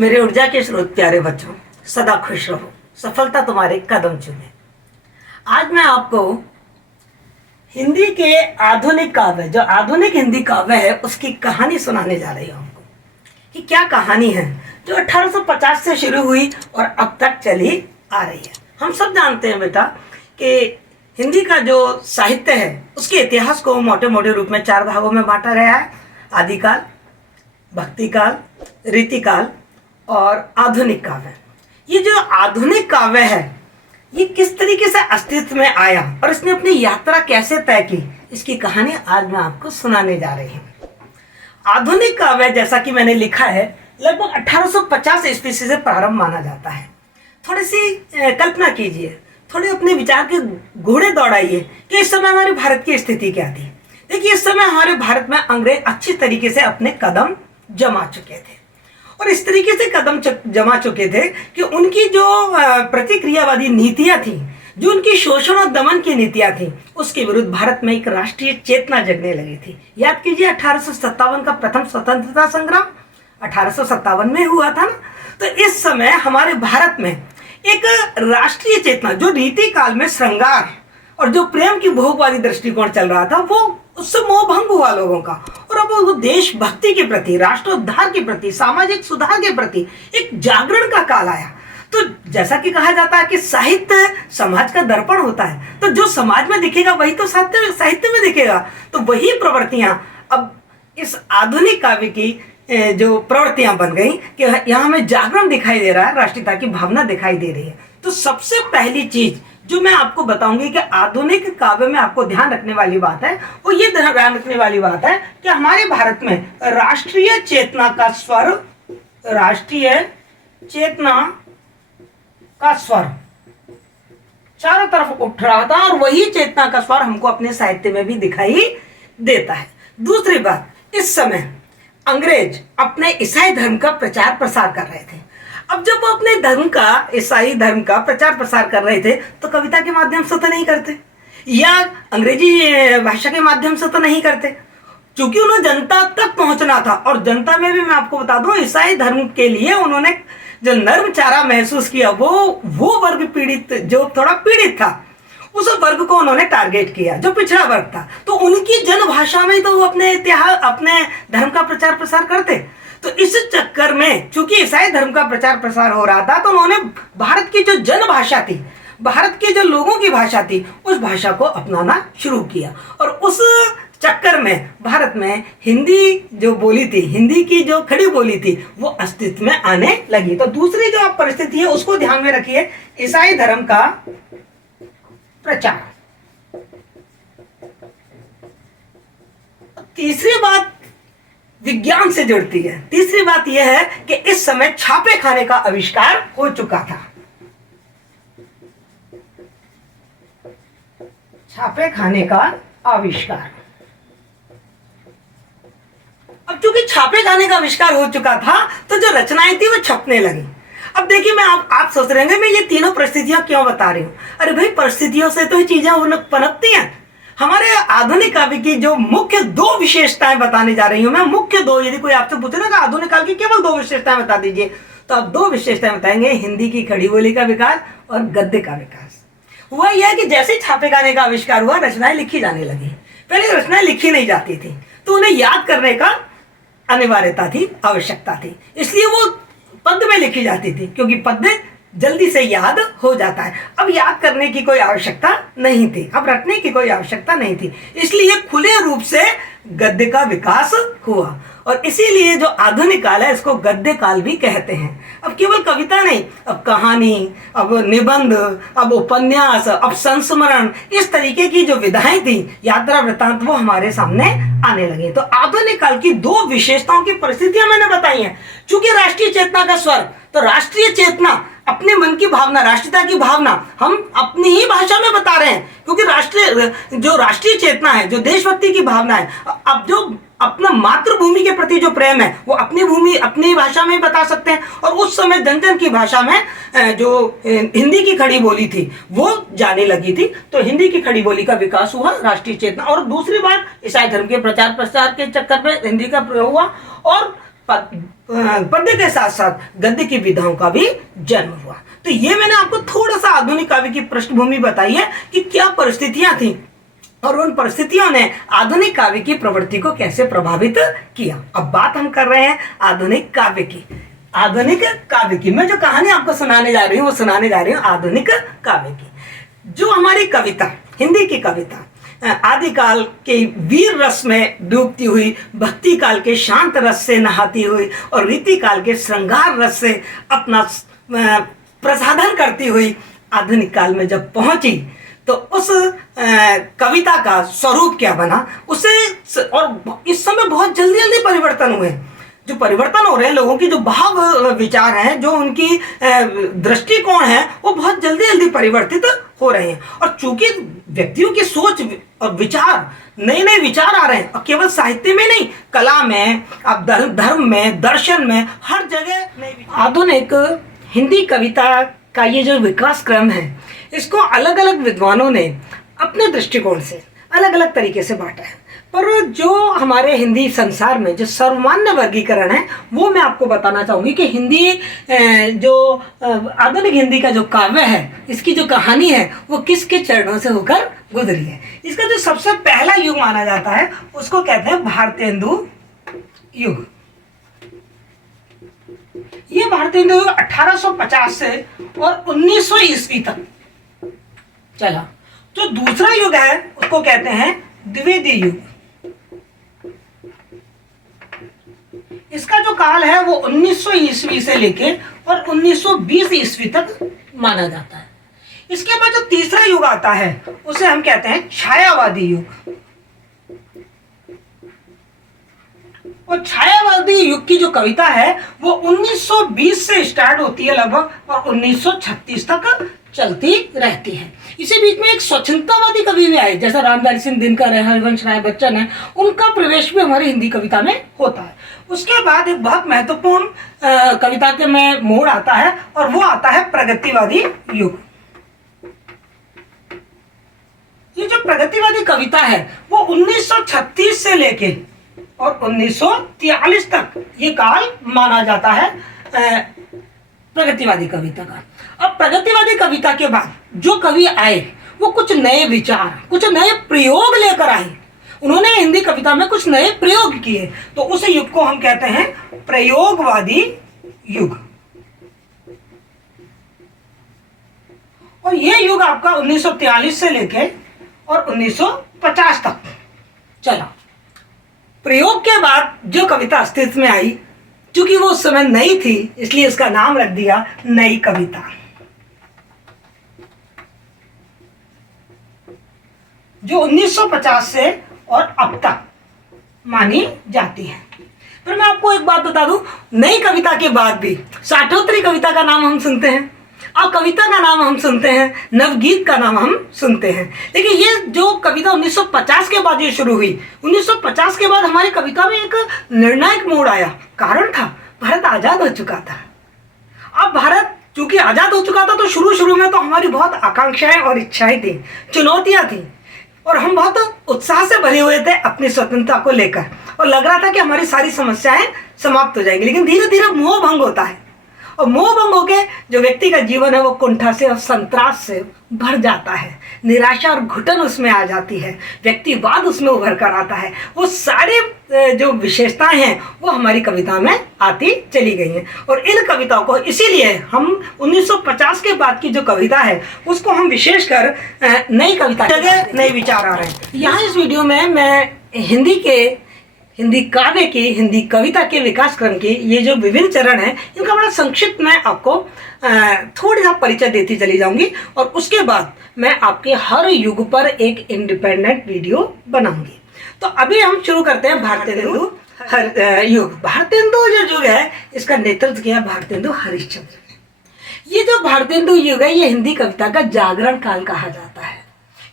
मेरे ऊर्जा के स्रोत प्यारे बच्चों, सदा खुश रहो, सफलता तुम्हारे कदम चूमे। आज मैं आपको हिंदी के आधुनिक काव्य, जो आधुनिक हिंदी काव्य है, उसकी कहानी सुनाने जा रही हूँ आपको कि क्या कहानी है जो 1850 से शुरू हुई और अब तक चली आ रही है। हम सब जानते हैं बेटा कि हिंदी का जो साहित्य है उसके इतिहास को मोटे मोटे रूप में 4 भागों में बांटा गया है: आदिकाल, भक्तिकाल, रीतिकाल और आधुनिक काव्य। ये जो आधुनिक काव्य है ये किस तरीके से अस्तित्व में आया और इसने अपनी यात्रा कैसे तय की, इसकी कहानी आज मैं आपको सुनाने जा रही हूँ। आधुनिक काव्य, जैसा कि मैंने लिखा है, लगभग 1850 ईस्वी से प्रारंभ माना जाता है। थोड़ी सी कल्पना कीजिए, थोड़े अपने विचार के घोड़े दौड़ाइए कि इस समय हमारे भारत की स्थिति क्या थी। देखिए, इस समय हमारे भारत में अंग्रेज अच्छी तरीके से अपने कदम जमा चुके थे और इस तरीके से कदम जमा चुके थे कि उनकी जो प्रतिक्रियावादी नीतियां थी, जो उनकी शोषण और दमन की नीतियां थी, उसके विरुद्ध भारत में एक राष्ट्रीय चेतना जगने लगी थी। याद कीजिए, 1857 का प्रथम स्वतंत्रता संग्राम 1857 में हुआ था ना। तो इस समय हमारे भारत में एक राष्ट्रीय चेतना, जो रीति काल में श्रृंगार और जो प्रेम की भोगवादी दृष्टिकोण चल रहा था, वो उससे मोह भंग हुआ लोगों का और अब वो देशभक्ति के प्रति, राष्ट्रोद्धार के प्रति, सामाजिक सुधार के प्रति एक जागरण का काल आया। तो जैसा कि कहा जाता है कि साहित्य समाज का दर्पण होता है, तो जो समाज में दिखेगा वही तो साहित्य में दिखेगा। तो वही प्रवृत्तियां अब इस आधुनिक काव्य की जो प्रवृत्तियां बन गई कि यहाँ हमें जागरण दिखाई दे रहा है, राष्ट्रीयता की भावना दिखाई दे रही है। तो सबसे पहली चीज जो मैं आपको बताऊंगी कि आधुनिक काव्य में आपको ध्यान रखने वाली बात है, वो ये ध्यान रखने वाली बात है कि हमारे भारत में राष्ट्रीय चेतना का स्वर, राष्ट्रीय चेतना का स्वर चारों तरफ उठ रहा था और वही चेतना का स्वर हमको अपने साहित्य में भी दिखाई देता है। दूसरी बात, इस समय अंग्रेज अपने ईसाई धर्म का प्रचार प्रसार कर रहे थे। अब जब वो अपने धर्म का, ईसाई धर्म का प्रचार प्रसार कर रहे थे तो कविता के माध्यम से तो नहीं करते या अंग्रेजी भाषा के माध्यम से तो नहीं करते, क्योंकि उन्हें जनता तक पहुंचना था। और जनता में भी मैं आपको बता दूं, ईसाई धर्म के लिए उन्होंने जो नर्म चारा महसूस किया, वो वर्ग पीड़ित, जो थोड़ा पीड़ित था, उस वर्ग को उन्होंने टारगेट किया, जो पिछड़ा वर्ग था। तो उनकी जनभाषा में तो वो अपने इतिहास, अपने धर्म का प्रचार प्रसार करते। तो इस चक्कर में चूंकि ईसाई धर्म का प्रचार प्रसार हो रहा था, तो उन्होंने भारत की जो जनभाषा थी, भारत के जो लोगों की भाषा थी, उस भाषा को अपनाना शुरू किया। और उस चक्कर में भारत में हिंदी जो बोली थी, हिंदी की जो खड़ी बोली थी, वो अस्तित्व में आने लगी। तो दूसरी जो परिस्थिति है उसको ध्यान में रखिए, ईसाई धर्म का प्रचार। तीसरी बात विज्ञान से जुड़ती है। तीसरी बात यह है कि इस समय छापे खाने का आविष्कार हो चुका था। छापे खाने का आविष्कार। अब चूंकि छापे खाने का आविष्कार हो चुका था, तो जो रचनाएं थी वो छपने लगी। अब देखिए, मैं आप सोच रहे हैं मैं ये तीनों परिस्थितियां क्यों बता रही हूं। अरे भाई, परिस्थितियों से तो ये चीजें पनपती हैं। हमारे आधुनिक काव्य की जो मुख्य 2 विशेषताएं बताने जा रही हूं मैं, मुख्य 2। यदि कोई आपसे पूछे ना कि आधुनिक काव्य की केवल 2 विशेषताएं बता दीजिए, तो आप 2 विशेषताएं बताएंगे: हिंदी की खड़ी बोली का विकास और गद्य का विकास। हुआ यह है कि जैसे छापे खाने का आविष्कार हुआ, रचनाएं लिखी जाने लगी। पहले रचनाएं लिखी नहीं जाती थी, तो उन्हें याद करने का अनिवार्यता थी, आवश्यकता थी, इसलिए वो पद्य में लिखी जाती थी, क्योंकि पद्य जल्दी से याद हो जाता है। अब याद करने की कोई आवश्यकता नहीं थी, अब रटने की कोई आवश्यकता नहीं थी, इसलिए खुले रूप से गद्य का विकास हुआ। और इसीलिए जो आधुनिक काल है, इसको गद्य काल भी कहते हैं। अब केवल कविता नहीं, अब कहानी, अब निबंध, अब उपन्यास, अब संस्मरण, इस तरीके की जो विधाएं थी, यात्रा वृत्तांत, वो हमारे सामने आने लगे। तो आधुनिक काल की 2 विशेषताओं की परिस्थितियां मैंने बताई हैं। चूंकि राष्ट्रीय चेतना का स्वर, तो राष्ट्रीय चेतना, अपने मन की भावना, राष्ट्रीयता की भावना हम अपनी ही भाषा में बता रहे हैं, क्योंकि राष्ट्रीय चेतना है, जो देशभक्ति की भावना है, अब जो अपना मातृभूमि के प्रति जो प्रेम है, वो अपनी भूमि, अपनी भाषा में बता सकते हैं। और उस समय जन जन की भाषा में जो हिंदी की खड़ी बोली थी, वो जाने लगी थी। तो हिंदी की खड़ी बोली का विकास हुआ, राष्ट्रीय चेतना। और दूसरी बात, ईसाई धर्म के प्रचार प्रसार के चक्कर में हिंदी का प्रयोग हुआ और पद्य के साथ साथ गद्य की विधाओं का भी जन्म हुआ। तो ये मैंने आपको थोड़ा सा आधुनिक काव्य की पृष्ठभूमि बताई है कि क्या परिस्थितियां थी और उन परिस्थितियों ने आधुनिक काव्य की प्रवृत्ति को कैसे प्रभावित किया। अब बात हम कर रहे हैं आधुनिक काव्य की। आधुनिक काव्य की मैं जो कहानी आपको सुनाने जा रही हूँ वो सुनाने जा रही हूँ आधुनिक काव्य की। जो हमारी कविता, हिंदी की कविता आदिकाल के वीर रस में डूबती हुई, भक्ति काल के शांत रस से नहाती हुई और रीति काल के श्रृंगार रस से अपना प्रसाधन करती हुई आधुनिक काल में जब पहुंची तो उस कविता का स्वरूप क्या बना उसे, और इस समय बहुत जल्दी जल्दी परिवर्तन हुए। जो परिवर्तन हो रहे हैं, लोगों की जो भाव विचार हैं, जो उनकी दृष्टिकोण है, वो बहुत जल्दी जल्दी परिवर्तित हो रहे हैं। और चूंकि व्यक्तियों की सोच और विचार, नए नए विचार आ रहे हैं, और केवल साहित्य में नहीं, कला में, अब धर्म में, दर्शन में, हर जगह आधुनिक हिंदी कविता का ये जो विकास क्रम है, इसको अलग अलग विद्वानों ने अपने दृष्टिकोण से अलग अलग तरीके से बांटा है। पर जो हमारे हिंदी संसार में जो सर्वमान्य वर्गीकरण है वो मैं आपको बताना चाहूँगी कि हिंदी जो आधुनिक हिंदी का जो काव्य है, इसकी जो कहानी है वो किसके चरणों से होकर गुजरी है। इसका जो सबसे पहला युग माना जाता है उसको कहते हैं भारतेंदु युग। ये भारतेंदु युग 1850 से और 1900 ईस्वी तक चला। जो दूसरा युग है उसको कहते हैं द्विवेदी युग। इसका जो काल है वो 1900 ईस्वी से लेके और 1920 ईस्वी तक माना जाता है। इसके बाद जो तीसरा युग आता है उसे हम कहते हैं छायावादी युग। और छायावादी युग की जो कविता है वो 1920 से स्टार्ट होती है लगभग और 1936 तक चलती रहती है। इसी बीच में एक स्वच्छंदतावादी कवि भी आए, जैसा रामधारी सिंह दिनकर है, हरिवंश राय बच्चन है, उनका प्रवेश भी हमारी हिंदी कविता में होता है। उसके बाद एक बहुत महत्वपूर्ण कविता के में मोड़ आता है और वो आता है प्रगतिवादी युग। ये जो प्रगतिवादी कविता है वो 1936 से लेके और 1943 तक ये काल माना जाता है प्रगतिवादी कविता का। अब प्रगतिवादी कविता के बाद जो कवि आए वो कुछ नए विचार, कुछ नए प्रयोग लेकर आए। उन्होंने हिंदी कविता में कुछ नए प्रयोग किए, तो उस युग को हम कहते हैं प्रयोगवादी युग। और ये युग आपका 1943 से लेके और 1950 तक चला। प्रयोग के बाद जो कविता अस्तित्व में आई, चूंकि वो उस समय नई थी इसलिए इसका नाम रख दिया नई कविता। जो 1950 से और अब तक मानी जाती है। फिर मैं आपको एक बात बता दूं, नई कविता के बाद भी साठोत्तरी कविता का नाम हम सुनते हैं, अब कविता का नाम हम सुनते हैं, नवगीत का नाम हम सुनते हैं। लेकिन ये जो कविता 1950 के बाद ये शुरू हुई, 1950 के बाद हमारी कविता में एक निर्णायक मोड़ आया। कारण था भारत आजाद हो चुका था। अब भारत चूंकि आजाद हो चुका था तो शुरू में तो हमारी बहुत आकांक्षाएं और इच्छाएं थी, चुनौतियां थी, और हम बहुत उत्साह से भरे हुए थे अपनी स्वतंत्रता को लेकर, और लग रहा था कि हमारी सारी समस्याएं समाप्त हो जाएंगी। लेकिन धीरे धीरे मोह भंग होता है, और मोह भंग होकर जो व्यक्ति का जीवन है वो कुंठा से और संत्रास से भर जाता है, निराशा और घुटन उसमें आ जाती है, व्यक्तिवाद उसमें उभर कर आता है। वो सारे जो विशेषताएं हैं वो हमारी कविता में आती चली गई हैं। और इन कविताओं को इसीलिए हम 1950 के बाद की जो कविता है उसको हम विशेषकर नई कविता जगह नए विचार आ रहे हैं। यहाँ इस वीडियो में मैं हिंदी काव्य की, हिंदी कविता के विकास क्रम के ये जो विभिन्न चरण हैं इनका बड़ा संक्षिप्त मैं आपको थोड़ी सा परिचय देती चली जाऊंगी, और उसके बाद मैं आपके हर युग पर एक इंडिपेंडेंट वीडियो बनाऊंगी। तो अभी हम शुरू करते हैं भारतेंदु युग। भारतेंदु जो युग है इसका नेतृत्व किया भारतेंदु हरिश्चंद्र ने। ये जो भारतेंदु युग है ये हिंदी कविता का जागरण काल कहा जाता है।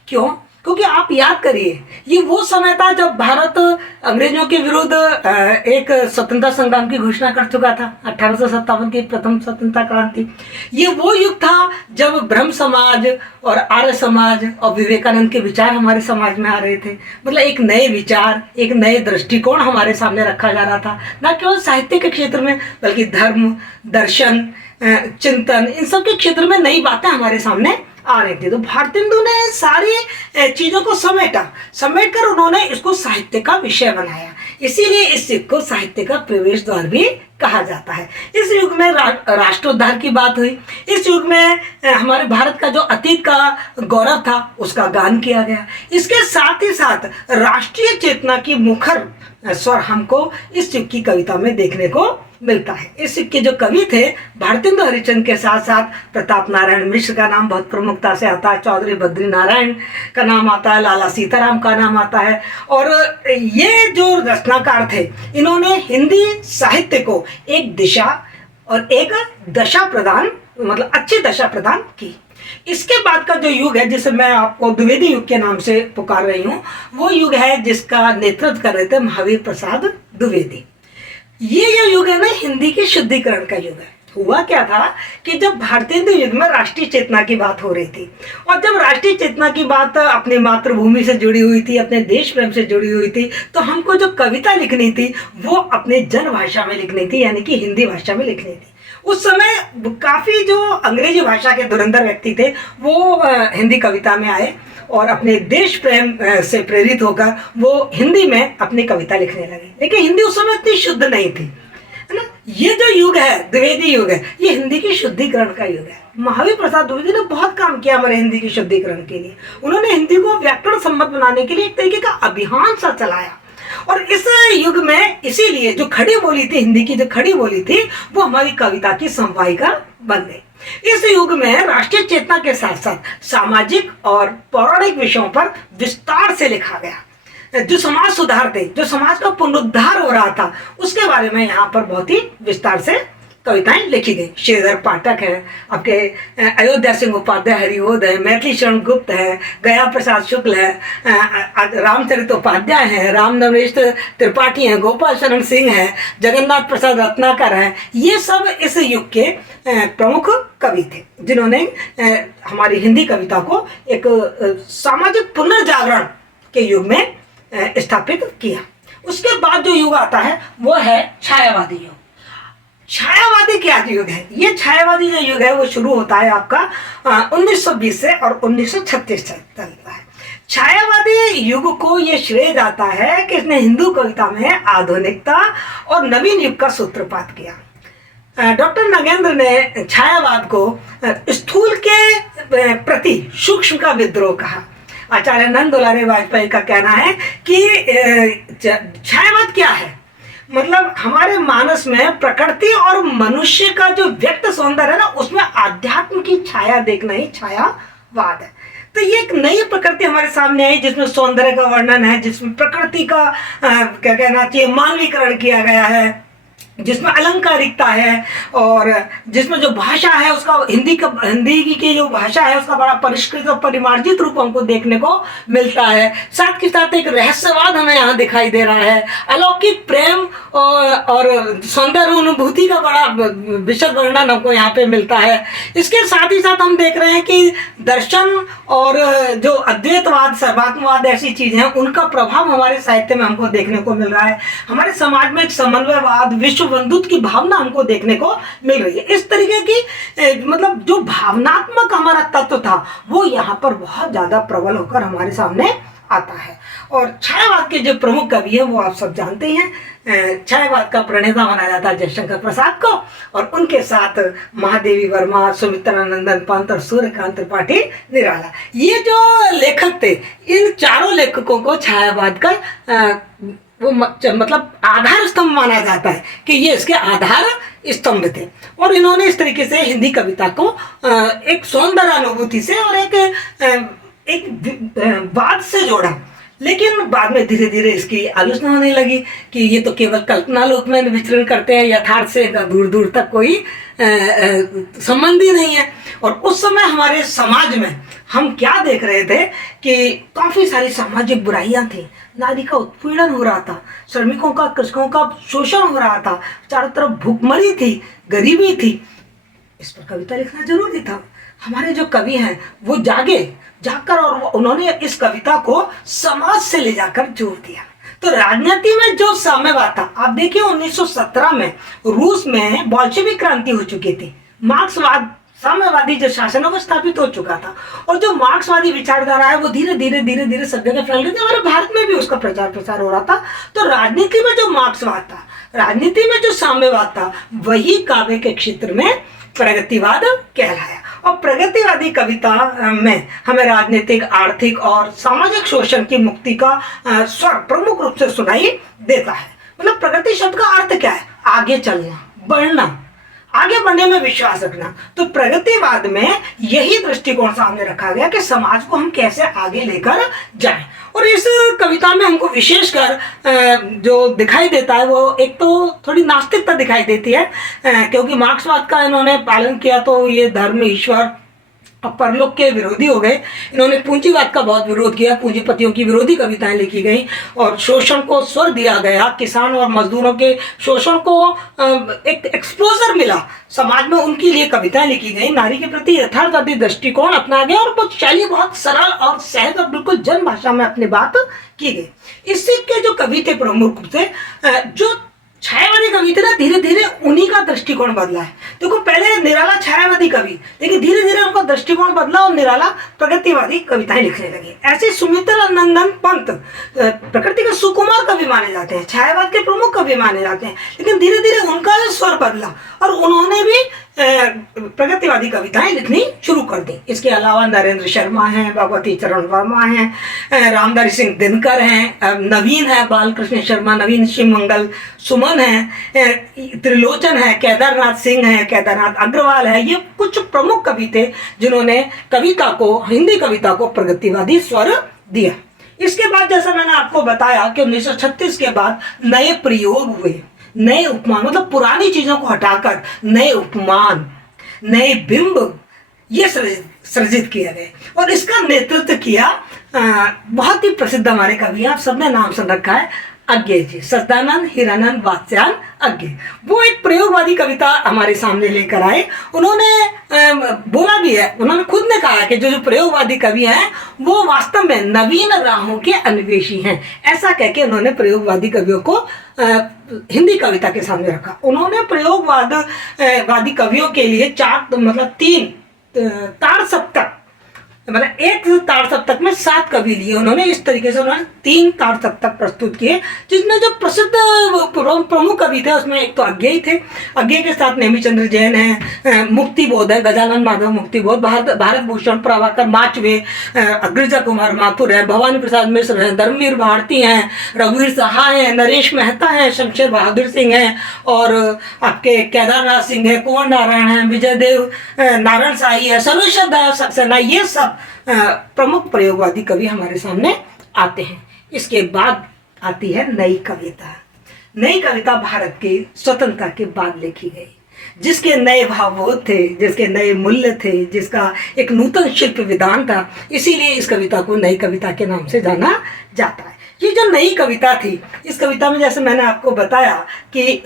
क्यों? क्योंकि आप याद करिए, ये वो समय था जब भारत अंग्रेजों के विरुद्ध एक स्वतंत्रता संग्राम की घोषणा कर चुका था, 1857 की प्रथम स्वतंत्रता क्रांति। ये वो युग था जब ब्रह्म समाज और आर्य समाज और विवेकानंद के विचार हमारे समाज में आ रहे थे। मतलब एक नए विचार, एक नए दृष्टिकोण हमारे सामने रखा जा रहा था, न केवल साहित्य के क्षेत्र में बल्कि धर्म, दर्शन, चिंतन, इन सब के क्षेत्र में नई बातें हमारे सामने आ रही थी। तो भारतेंदु ने सारी चीजों को समेट कर उन्होंने इसको साहित्य का विषय बनाया। इसीलिए इस युग को साहित्य का प्रवेश द्वार भी कहा जाता है। इस युग में राष्ट्रोद्धार की बात हुई। इस युग में हमारे भारत का जो अतीत का गौरव था उसका गान किया गया। इसके साथ ही साथ राष्ट्रीय चेतना की मुखर स्वर हमको इस युग की कविता में देखने को मिलता है। इस युग के जो कवि थे, भारतेंदु हरिश्चंद्र के साथ साथ प्रताप नारायण मिश्र का नाम बहुत प्रमुखता से आता है, चौधरी बद्री नारायण का नाम आता है, लाला सीताराम का नाम आता है। और ये जो रचनाकार थे, इन्होंने हिंदी साहित्य को एक दिशा और एक दशा प्रदान, मतलब अच्छी दशा प्रदान की। इसके बाद का जो युग है, जिसे मैं आपको द्विवेदी युग के नाम से पुकार रही हूँ, वो युग है जिसका नेतृत्व कर रहे थे महावीर प्रसाद द्विवेदी। ये जो युग है ना, हिंदी के शुद्धिकरण का युग है। हुआ क्या था कि जब भारतेंदु युग में राष्ट्रीय चेतना की बात हो रही थी, और जब राष्ट्रीय चेतना की बात अपनी मातृभूमि से जुड़ी हुई थी, अपने देश प्रेम से जुड़ी हुई थी, तो हमको जो कविता लिखनी थी वो अपने जन भाषा में लिखनी थी, यानी कि हिंदी भाषा में लिखनी थी। उस समय काफ़ी जो अंग्रेजी भाषा के धुरंधर व्यक्ति थे वो हिंदी कविता में आए और अपने देश प्रेम से प्रेरित होकर वो हिंदी में अपनी कविता लिखने लगे। लेकिन हिंदी उस समय इतनी शुद्ध नहीं थी, है ना। ये जो युग है, द्विवेदी युग है, ये हिंदी की शुद्धिकरण का युग है। महावीर प्रसाद द्विवेदी ने बहुत काम किया हमारे हिंदी की शुद्धिकरण के लिए। उन्होंने हिंदी को व्याकरण सम्मत बनाने के लिए एक तरीके का अभियान सा चलाया। और इस युग में इसीलिए जो खड़ी बोली थी, हिंदी की जो खड़ी बोली थी, वो हमारी कविता की संवाहिका बन गई। इस युग में राष्ट्रीय चेतना के साथ साथ सामाजिक और पौराणिक विषयों पर विस्तार से लिखा गया। जो समाज सुधार थे, जो समाज का पुनरुद्धार हो रहा था, उसके बारे में यहाँ पर बहुत ही विस्तार से कविताएं लिखी गई। श्रीधर पाठक है, आपके अयोध्या सिंह उपाध्याय हरिओद है, मैथिली शरण गुप्त है, गया प्रसाद शुक्ल है, रामचरित उपाध्याय है, राम नरेश त्रिपाठी हैं, गोपाल शरण सिंह है, जगन्नाथ प्रसाद रत्नाकर है। ये सब इस युग के प्रमुख कवि थे, जिन्होंने हमारी हिंदी कविता को एक सामाजिक पुनर्जागरण के युग में स्थापित किया। उसके बाद जो युग आता है वो है छायावादी युग। छायावादी क्या युग है? ये छायावादी जो युग है वो शुरू होता है आपका 1920 से और 1936 तक है। छायावादी युग को ये श्रेय जाता है कि इसने हिंदू कविता में आधुनिकता और नवीन युग का सूत्रपात किया। डॉक्टर नगेंद्र ने छायावाद को स्थूल के प्रति सूक्ष्म का विद्रोह कहा। आचार्य नंद दुलारे वाजपेयी का कहना है कि छायावाद क्या है, मतलब हमारे मानस में प्रकृति और मनुष्य का जो व्यक्त सौंदर्य है ना, उसमें आध्यात्म की छाया देखना ही छायावाद है। तो ये एक नई प्रकृति हमारे सामने आई जिसमें सौंदर्य का वर्णन है, जिसमें प्रकृति का क्या कहना चाहिए मानवीकरण किया गया है, जिसमें अलंकारिकता है, और जिसमें जो भाषा है उसका हिंदी की जो भाषा है उसका बड़ा परिष्कृत और परिमार्जित रूप हमको देखने को मिलता है। साथ के साथ एक रहस्यवाद हमें यहाँ दिखाई दे रहा है, अलौकिक प्रेम और सौंदर्य अनुभूति का बड़ा विशद वर्णन हमको यहाँ पे मिलता है। इसके साथ ही साथ हम देख रहे हैं कि दर्शन और जो अद्वैतवाद, सर्वात्मवाद ऐसी चीजें हैं, उनका प्रभाव हमारे साहित्य में हमको देखने को मिल रहा है। हमारे समाज में एक समन्वयवाद, विश्व बंधुत्व की भावना हमको देखने को मिल रही है। इस तरीके की मतलब जो भावनात्मक हमारा तत्व था वो यहाँ पर बहुत ज्यादा प्रबल होकर हमारे सामने आता है। और छायावाद के जो प्रमुख कवि है वो आप सब जानते हैं। छायावाद का प्रणेता माना जाता है जयशंकर प्रसाद को, और उनके साथ महादेवी वर्मा, सुमित्रानंदन पंत और सूर्यकांत त्रिपाठी निराला, ये जो लेखक थे, इन चारों लेखकों को छायावाद का वो मतलब आधार स्तंभ माना जाता है कि ये इसके आधार स्तंभ थे। और इन्होंने इस तरीके से हिंदी कविता को एक सौंदर्य अनुभूति से और एक वाद से जोड़ा। लेकिन बाद में धीरे धीरे इसकी आलोचना होने लगी कि ये तो केवल कल्पना लोक में विचरण करते हैं, यथार्थ से दूर दूर तक कोई संबंध ही नहीं है। और उस समय हमारे समाज में हम क्या देख रहे थे कि काफ़ी सारी सामाजिक बुराइयां थी, नारी का उत्पीड़न हो रहा था, श्रमिकों का, कृषकों का शोषण हो रहा था, चारों तरफ भूखमरी थी, गरीबी थी। इस पर कविता लिखना जरूरी था। हमारे जो कवि हैं वो जागकर और उन्होंने इस कविता को समाज से ले जाकर जोड़ दिया। तो राजनीति में जो साम्यवाद था, आप देखिए 1917 में रूस में बोल्शेविक क्रांति हो चुकी थी, मार्क्सवाद, साम्यवादी जो शासन है वो स्थापित हो चुका था, और जो मार्क्सवादी विचारधारा है वो धीरे धीरे सब जगह फैल रही थी। हमारे भारत में भी उसका प्रचार प्रसार हो रहा था। तो राजनीति में जो मार्क्सवाद था, राजनीति में जो साम्यवाद था, वही काव्य के क्षेत्र में प्रगतिवाद कहलाया। और प्रगतिवादी कविता में हमें राजनीतिक, आर्थिक और सामाजिक शोषण की मुक्ति का स्वर प्रमुख रूप से सुनाई देता है। मतलब प्रगति शब्द का अर्थ क्या है? आगे चलना, बढ़ना, आगे बढ़ने में विश्वास रखना। तो प्रगतिवाद में यही दृष्टिकोण सामने रखा गया कि समाज को हम कैसे आगे लेकर जाएं। और इस कविता में हमको विशेषकर जो दिखाई देता है वो एक तो थोड़ी नास्तिकता दिखाई देती है, क्योंकि मार्क्सवाद का इन्होंने पालन किया तो ये धर्म, ईश्वर और परलोक के विरोधी हो गए। इन्होंने पूंजीवाद का बहुत विरोध किया, पूंजीपतियों की विरोधी कविताएं लिखी गई और शोषण को स्वर दिया गया, किसान और मजदूरों के शोषण को एक एक्सपोजर मिला, समाज में उनके लिए कविताएं लिखी गई, नारी के प्रति यथार्थवादी दृष्टिकोण अपनाया गया और वो शैली बहुत सरल और सहज और बिल्कुल जन भाषा में अपनी बात की गई। इससे के जो कवि थे प्रमुख रूप से जो छायावादी कवि थे ना, धीरे धीरे उन्हीं का दृष्टिकोण बदला है। देखो पहले निराला छायावादी कवि, लेकिन धीरे धीरे उनका दृष्टिकोण बदला और निराला प्रगतिवादी कविताएं लिखने लगे। ऐसे सुमित्रा नंदन पंत प्रकृति के सुकुमार कवि माने जाते हैं, छायावाद के प्रमुख कवि माने जाते हैं, लेकिन धीरे धीरे उनका स्वर बदला और उन्होंने भी प्रगतिवादी कविताएं लिखनी शुरू कर दी। इसके अलावा नरेंद्र शर्मा हैं, भगवती चरण वर्मा हैं, रामधारी सिंह दिनकर हैं, नवीन है, बालकृष्ण शर्मा, नवीन शिवमंगल सुमन है, त्रिलोचन है, केदारनाथ सिंह है, केदारनाथ अग्रवाल है। ये कुछ प्रमुख कवि थे जिन्होंने कविता को, हिंदी कविता को प्रगतिवादी स्वर दिया। इसके बाद जैसा मैंने आपको बताया कि 1936 के बाद नए प्रयोग हुए, नए उपमान, मतलब पुरानी चीजों को हटाकर नए उपमान, नए बिंब ये सृजित किया गए। और इसका नेतृत्व किया बहुत ही प्रसिद्ध हमारे कवि, आप सबने नाम सुन रखा है, अज्ञे जी, सच्चिदानंद हीरानंद वात्स्यायन अज्ञे। वो एक प्रयोगवादी कविता हमारे सामने लेकर आए। उन्होंने बोला भी है, उन्होंने खुद ने कहा कि जो प्रयोगवादी कवि हैं वो वास्तव में नवीन राहों के अन्वेषी हैं। ऐसा कह के उन्होंने प्रयोगवादी कवियों को हिंदी कविता के सामने रखा। उन्होंने प्रयोगवादी कवियों के लिए तीन तार सप्तक, मतलब एक तार सप्तक में 7 कवि लिए उन्होंने। इस तरीके से उन्होंने 3 तार सप्तक प्रस्तुत किए, जिसमें जो प्रसिद्ध प्रमुख कवि थे उसमें एक तो अज्ञे ही थे। अज्ञे के साथ नेमीचंद्र जैन है, मुक्तिबोध है, गजानन माधव मुक्तिबोध, भारत भूषण प्रभाकर माचवे, अग्रजा कुमार माथुर है, भवानी प्रसाद मिश्र हैं, धर्मवीर भारती हैं, रघुवीर सहाय हैं, नरेश मेहता हैं, शमशेर बहादुर सिंह हैं, और आपके केदारनाथ सिंह है, कुंवर नारायण है, विजय देव नारायण शाही है, सर्वेश्वर दयाल सक्सेना, ये सब प्रमुख प्रयोगवादी कवि हमारे सामने आते हैं। इसके बाद आती है नई कविता। नई कविता भारत की स्वतंत्रता के बाद लिखी गई, जिसके नए भावबोध थे, जिसके नए मूल्य थे, जिसका एक नूतन शिल्प विधान था। इसीलिए इस कविता को नई कविता के नाम से जाना जाता है। ये जो नई कविता थी, इस कविता में जैसे मैंने आपको बताया कि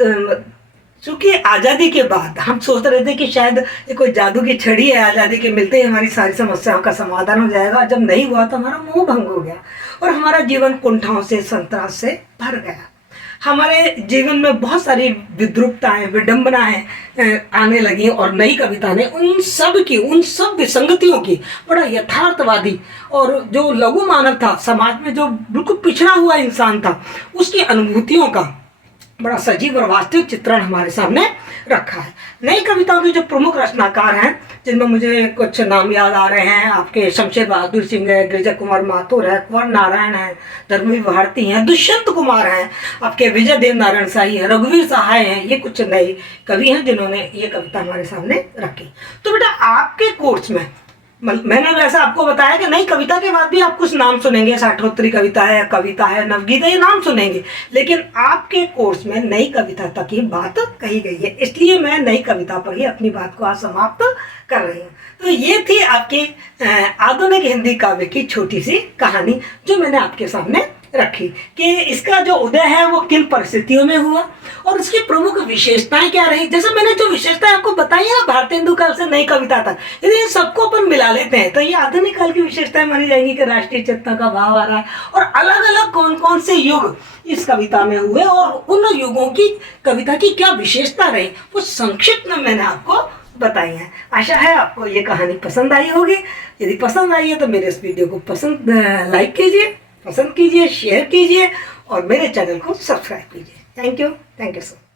चूंकि आज़ादी के बाद हम सोच रहे थे कि शायद ये कोई जादू की छड़ी है, आज़ादी के मिलते ही हमारी सारी समस्याओं का समाधान हो जाएगा। जब नहीं हुआ तो हमारा मोह भंग हो गया और हमारा जीवन कुंठाओं से, संतरास से भर गया। हमारे जीवन में बहुत सारी विद्रूपताएं, विडंबनाएं आने लगी और नई कविता ने उन सब विसंगतियों की बड़ा यथार्थवादी और जो लघु मानव था, समाज में जो बिल्कुल पिछड़ा हुआ इंसान था, उसकी अनुभूतियों का बड़ा सजीव और वास्तविक चित्रण हमारे सामने रखा है। नई कविताओं के जो प्रमुख रचनाकार हैं, जिनमें मुझे कुछ नाम याद आ रहे हैं, आपके शमशेर बहादुर सिंह है, गिरिजा कुमार माथुर है, कुंवर नारायण है, धर्मवीर भारती हैं, दुष्यंत कुमार हैं, आपके विजय देव नारायण शाही है, रघुवीर सहाय हैं। ये कुछ नए कवि हैं जिन्होंने ये कविता हमारे सामने रखी। तो बेटा आपके कोर्स में मैंने वैसे आपको बताया कि नई कविता के बाद भी आप कुछ नाम सुनेंगे, साठोत्तरी कविता है, कविता है, नवगीता, ये नाम सुनेंगे, लेकिन आपके कोर्स में नई कविता तक ही बात कही गई है, इसलिए मैं नई कविता पर ही अपनी बात को आज समाप्त कर रही हूँ। तो ये थी आपकी आधुनिक हिंदी काव्य की छोटी सी कहानी जो मैंने आपके सामने रखी कि इसका जो उदय है वो किन परिस्थितियों में हुआ और इसकी प्रमुख विशेषताएं क्या रही। जैसे मैंने जो विशेषताएं आपको बताई है ना, भारतीय हिंदू काल से नई कविता तक, यदि इन सबको अपन मिला लेते हैं तो ये आधुनिक काल की विशेषताएं मानी जाएंगी कि राष्ट्रीय चेतना का भाव आ रहा है और अलग अलग कौन कौन से युग इस कविता में हुए और उन युगों की कविता की क्या विशेषता रही, वो संक्षिप्त में मैंने आपको बताई है। आशा है आपको ये कहानी पसंद आई होगी। यदि पसंद आई है तो मेरे इस वीडियो को लाइक कीजिए, पसंद कीजिए, शेयर कीजिए और मेरे चैनल को सब्सक्राइब कीजिए। Thank you so much.